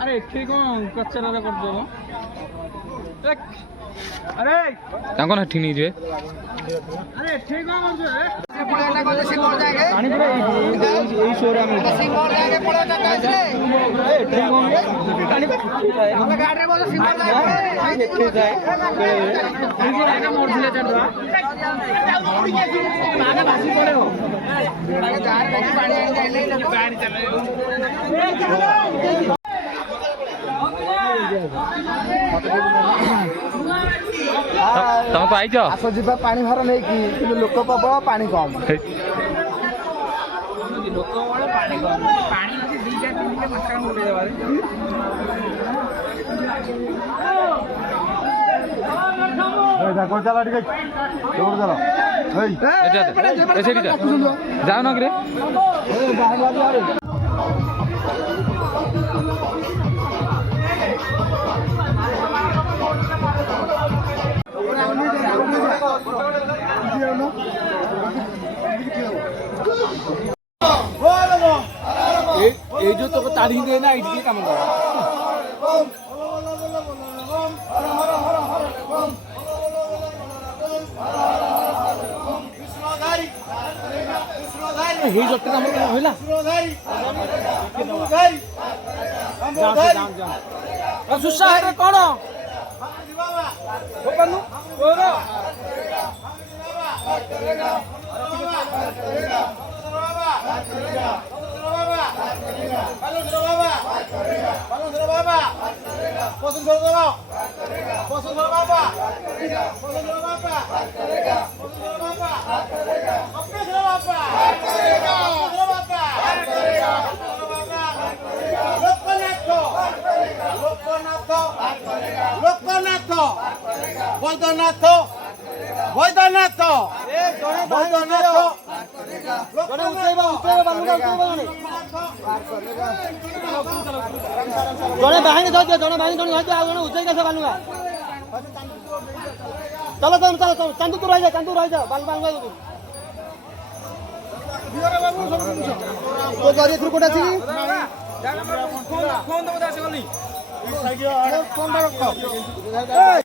अरे ठीक हूँ कच्चा राजा कर दो अरे ତାଙ୍କ ନା ଠିକ ନେଇଯିବେ अरे ठीक हूँ मत ପାଣି ପୁରା ଏଇ ଶୋରେ ଆମେ सिंगल जाके पड़े चाचा इसले ଠିକ ହୋମରେ ପାଣି हम गाड़ी रे बोल सिंगल जाके ठीक जाए मुझे लगा मोड़ दिले चढ़वा माने भासी पड़े हो लगे जार में पानी आ जाए ले पानी चले ତମେ ପାଇଛ ଆସ ଯିବା ପାଣି ଭାର ନେଇକି କିନ୍ତୁ ଲୋକ ପ୍ରବଳ ପାଣି କମ लोक वाले पानी कम पानी अच्छी दीटा तीनटे मक्का उठे देवारे ଦେଖ ଚାଲ ଟିକେ ଦୌଡ଼ ଚାଲ ହେଇ ଯାଉ ନା କିରେ এই যে তোকে তাড়ি দিয়ে না এইদিকে কাম কর এই জটটা আমার হইলা সুসা হেরে কোন ওপানু ওরা বৈদ্যনাথ বৈদ্যনাথ বৈদ্যনাথ জনে বাহিনী ধরছে জনে বাহিনী ধরে ধরছে আর জনে উঠে গেছে বালুয়া চলো চলো চলো চলো চান্দু তো রয়ে যা বালু বালু তো গাড়ি থ্রু কোটা আছে फोन तो बता सकली ফোনটা রখ